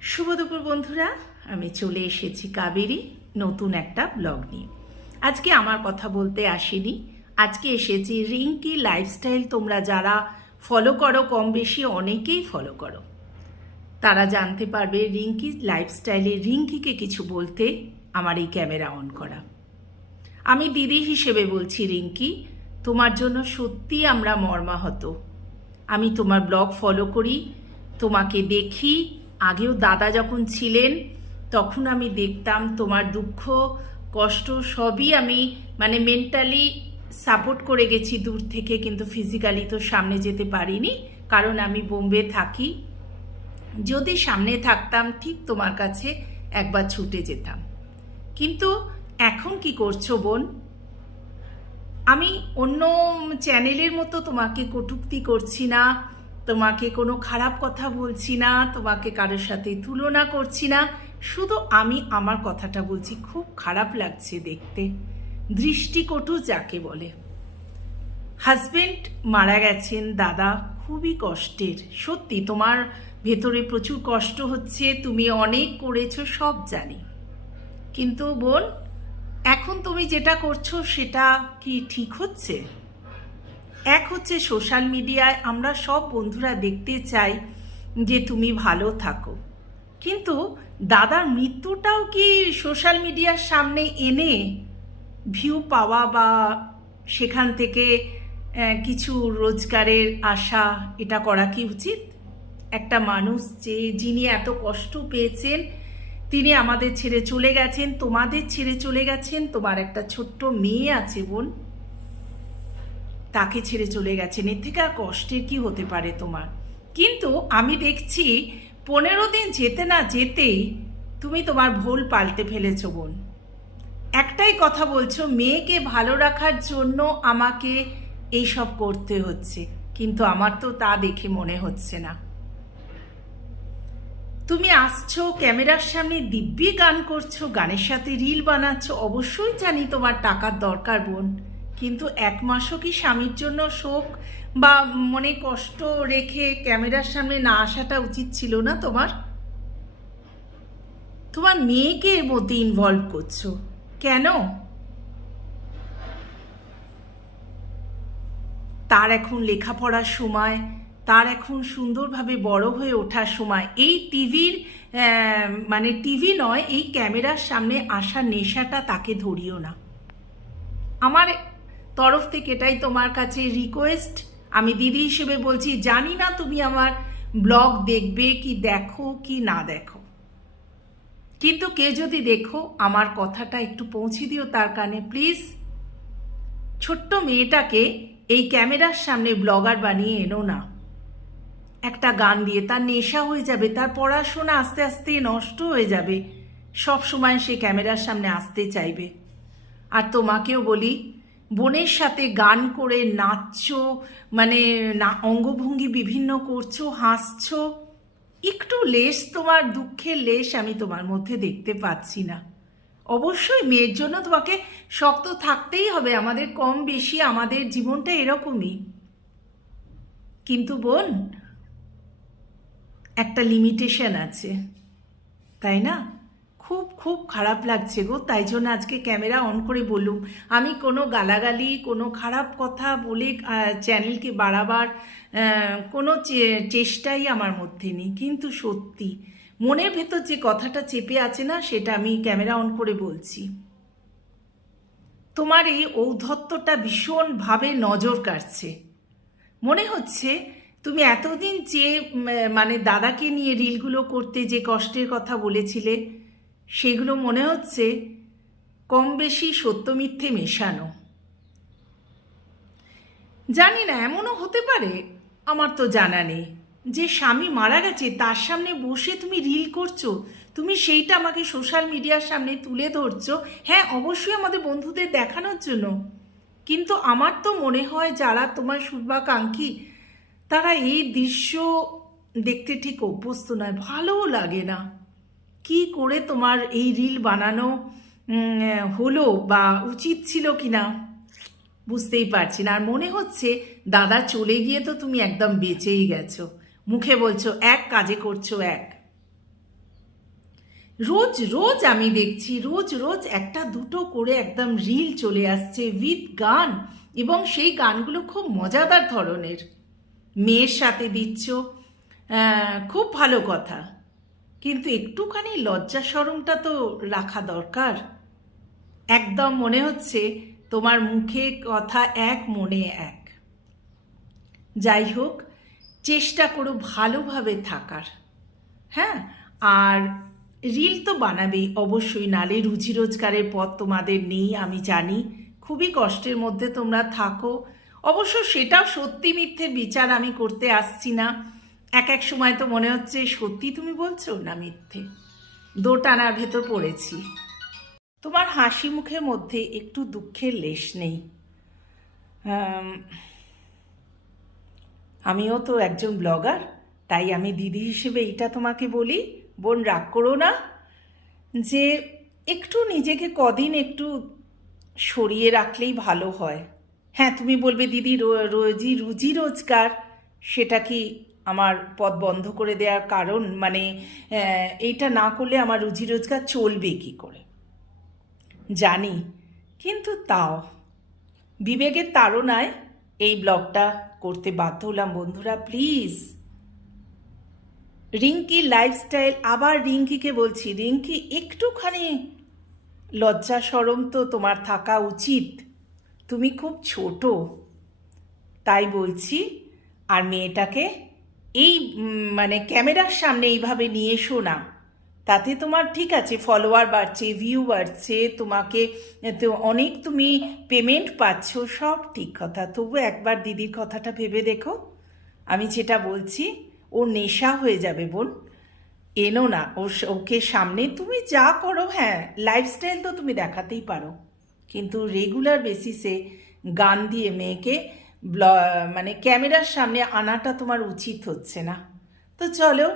শুভ দুপুর বন্ধুরা, আমি চলে এসেছি কাবেরি নতুন একটা ব্লগ নিয়ে। আজকে আমার কথা বলতে আসিনি। আজকে এসেছি রিঙ্কি লাইফস্টাইল, তোমরা যারা ফলো করো, কম বেশি অনেকেই ফলো করো। তারা জানতে পারবে রিঙ্কি লাইফস্টাইলে রিঙ্কিকে কিছু বলতে আমার এই ক্যামেরা অন করা। আমি দিদি হিসেবে বলছি, রিঙ্কি, তোমার জন্য সত্যি আমরা মর্মাহত। আমি তোমার ব্লগ ফলো করি, তোমাকে দেখি আগেও দাদা যখন ছিলেন, তখন আমি দেখতাম তোমার দুঃখ, কষ্ট সবই আমি মানে মেন্টালি সাপোর্ট করে গেছি দূর থেকে, কিন্তু ফিজিক্যালি তো সামনে যেতে পারিনি, কারণ আমি বোম্বে থাকি। যদি সামনে থাকতাম, ঠিক তোমার কাছে একবার ছুটে যেতাম। কিন্তু এখন কি করছ বোন? আমি অন্য চ্যানেলের মতো তোমাকে কটূক্তি করছি না তোমাকে কোনো খারাপ কথা বলছি না, তোমাকে কারোর সাথে তুলনা করছি না, শুধু আমি আমার কথাটা বলছি, খুব খারাপ লাগছে দেখতে। দৃষ্টিকটু যাকে বলে। হাজবেন্ড মারা গেছেন, দাদা খুবই কষ্টের। সত্যি তোমার ভেতরে প্রচুর কষ্ট হচ্ছে, তুমি অনেক করেছ, সব জানি। কিন্তু বোন, এখন তুমি যেটা করছ, সেটা কি ঠিক হচ্ছে? এক হচ্ছে সোশ্যাল মিডিয়ায় আমরা সব বন্ধুরা দেখতে চাই যে তুমি ভালো থাকো। কিন্তু দাদার মৃত্যুটাও কি সোশ্যাল মিডিয়ার সামনে এনে ভিউ পাওয়া বা সেখান থেকে কিছু রোজগারের আশা এটা করা কি উচিত? একটা মানুষ যে যিনি এত কষ্ট পেয়েছেন, তিনি আমাদের ছেড়ে চলে গেছেন, তোমাদের ছেড়ে চলে গেছেন, তোমার একটা ছোট্ট মেয়ে আছে বোন তাকে ছেড়ে চলে গেছেন। এর থেকে আর কষ্টের কি হতে পারে তোমার? কিন্তু আমি দেখছি পনেরো দিন যেতে না যেতেই তুমি তোমার ভুল পাল্টে ফেলেছো বোন। একটাই কথা বলছো, মেয়েকে ভালো রাখার জন্য আমাকে এইসব করতে হচ্ছে, কিন্তু আমার তো তা দেখে মনে হচ্ছে না। তুমি আসছো, ক্যামেরার সামনে দিব্যি গান করছ, গানের সাথে রিল বানাচ্ছ, অবশ্যই জানি তোমার টাকার দরকার বোন। কিন্তু এক মাসও কি স্বামীর জন্য শোক বা মনে কষ্ট রেখে ক্যামেরার সামনে না আসাটা উচিত ছিল না তোমার? তোমার মেয়েকে এর মধ্যে ইনভলভ করছ। কেন? তার এখন লেখাপড়ার সময়, তার এখন সুন্দরভাবে বড় হয়ে ওঠার সময়। এই টিভির মানে টিভি নয়, এই ক্যামেরার সামনে আসার নেশাটা তাকে ধরিও না। আমার তরফ থেকে এটাই তোমার কাছে রিকোয়েস্ট আমি দিদি হিসেবে বলছি, জানি না তুমি আমার ব্লগ দেখবে কি দেখো কি না দেখো। কিন্তু কে যদি দেখো, আমার কথাটা একটু পৌঁছে দিও তার কানে প্লিজ ছোট্ট মেয়েটাকে এই ক্যামেরার সামনে ব্লগার বানিয়ে এনো না। একটা গান দিয়ে তার নেশা হয়ে যাবে, তার পড়াশোনা আস্তে আস্তে নষ্ট হয়ে যাবে। সব সময় সে ক্যামেরার সামনে আসতে চাইবে। আর তোমাকেও বলি বোনের সাথে গান করে নাচছো মানে না, অঙ্গভঙ্গি বিভিন্ন করছ, হাসছো। একটু লেশ, তোমার দুঃখের লেশ আমি তোমার মধ্যে দেখতে পাচ্ছি না। অবশ্যই মেয়ের জন্য তোমাকে শক্ত থাকতেই হবে, আমাদের কম বেশি আমাদের জীবনটা এরকমই। কিন্তু বোন, একটা লিমিটেশন আছে, তাই না? খুব খুব খারাপ লাগছে গো। তাই জন্য আজকে ক্যামেরা অন করে বললুম, আমি কোনো গালাগালি, কোনো খারাপ কথা বলে চ্যানেলকে বাড়াবার কোনো চেষ্টাই আমার মধ্যে নেই। কিন্তু সত্যি, মনের ভেতর যে কথাটা চেপে আছে না, সেটা আমি ক্যামেরা অন করে বলছি। তোমার এই ঔদ্ধত্যটা ভীষণভাবে নজর কাটছে মনে হচ্ছে তুমি এতদিন যে মানে দাদাকে নিয়ে রিলগুলো করতে যে কষ্টের কথা বলেছিলে সেগুলো মনে হচ্ছে কম বেশি সত্য মিথ্যে মেশানো। জানি না, এমনও হতে পারে, আমার তো জানা নেই। যে স্বামী মারা গেছে, তার সামনে বসে তুমি রিল করছ, তুমি সেইটা আমাকে সোশ্যাল মিডিয়ার সামনে তুলে ধরছো হ্যাঁ অবশ্যই আমাদের বন্ধুদের দেখানোর জন্য। কিন্তু আমার তো মনে হয় যারা তোমার শুভাকাঙ্ক্ষী, তারা এই দৃশ্য দেখতে ঠিক অভ্যস্ত নয়, ভালোও লাগে না। কি করে তোমার এই রিল বানানো হলো বা উচিত ছিল কি না বুঝতেই পারছি না। আর মনে হচ্ছে দাদা চলে গিয়ে তো তুমি একদম বেঁচেই গেছো। মুখে বলছো, এক কাজে করছ এক। রোজ রোজ আমি দেখছি, রোজ রোজ একটা দুটো করে একদম রিল চলে আসছে উইথ গান। এবং সেই গানগুলো খুব মজাদার ধরনের। মেয়ের সাথে দিচ্ছ খুব ভালো কথা। কিন্তু একটুখানি লজ্জা সরমটা তো রাখা দরকার। একদম মনে হচ্ছে তোমার মুখে কথা এক, মনে এক। যাই হোক, চেষ্টা করো ভালোভাবে থাকার। হ্যাঁ? আর রিল তো বানাবেই অবশ্যই, নালে রুজি রোজগারের পথ তোমাদের নেই, আমি জানি। খুবই কষ্টের মধ্যে তোমরা থাকো। অবশ্য সেটাও সত্যি মিথ্যের বিচার আমি করতে আসছি না। এক এক সময় তো মনে হচ্ছে, সত্যি তুমি বলছো না মিথ্যে? দোটানার ভেতর পড়েছি। তোমার হাসি মুখের মধ্যে একটু দুঃখের লেশ নেই। আমিও তো একজন ব্লগার, তাই আমি দিদি হিসেবে এটা তোমাকে বলি, বোন রাগ করো না, যে একটু নিজেকে কদিন একটু সরিয়ে রাখলেই ভালো হয়। হ্যাঁ তুমি বলবে দিদি রোজি, রুজি রোজগার, সেটা কি আমার পথ বন্ধ করে দেওয়ার কারণ মানে এইটা না করলে আমার রুজি রোজগার চলবে কি করে? জানি, কিন্তু তাও। বিবেকের তাড়নায় এই ব্লগটা করতে বাধ্য হলাম, বন্ধুরা প্লিজ রিঙ্কি লাইফস্টাইল আবার রিঙ্কিকে বলছি, রিঙ্কি, একটুখানি লজ্জা সরম তো তোমার থাকা উচিত। তুমি খুব ছোট। তাই বলছি, আর মেয়েটাকে এই মানে ক্যামেরার সামনে এইভাবে নিয়ে এসো না। তাতে তোমার ঠিক আছে ফলোয়ার বাড়ছে ভিউ বাড়ছে, তোমাকে অনেক তুমি পেমেন্ট পাচ্ছ, সব ঠিক কথা। তবু একবার দিদির কথাটা ভেবে দেখো। আমি যেটা বলছি ও নেশা হয়ে যাবে বোন। এনো না, ওর ওকে সামনে তুমি যা করো হ্যাঁ লাইফস্টাইল তো তুমি দেখাতেই পারো। কিন্তু রেগুলার বেসিসে গান দিয়ে মেয়েকে মানে ক্যামেরার সামনে আনাটা তোমার উচিত হচ্ছে না। তো চলো,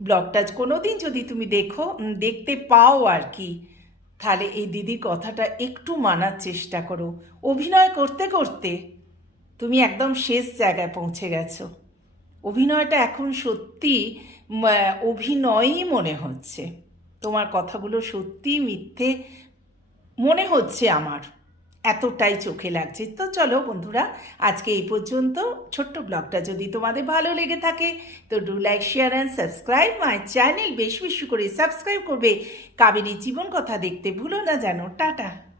ব্লগটা কোনো দিন যদি তুমি দেখো দেখতে পাও আর কি, তাহলে এই দিদির কথাটা একটু মানার চেষ্টা করো। অভিনয় করতে করতে তুমি একদম শেষ জায়গায় পৌঁছে গেছো। অভিনয়টা এখন সত্যি অভিনয়ই মনে হচ্ছে। তোমার কথাগুলো সত্যি মিথ্যে মনে হচ্ছে আমার। এতটাই চোখে লাগছে। তো চলো বন্ধুরা, আজকে এই পর্যন্ত। ছোট্ট ব্লগটা যদি তোমাদের ভালো লেগে থাকে, তো do like share and subscribe my channel বেশি বেশি করে সাবস্ক্রাইব করবে। কাবেরী জীবন কথা দেখতে ভুলো না জানো টাটা।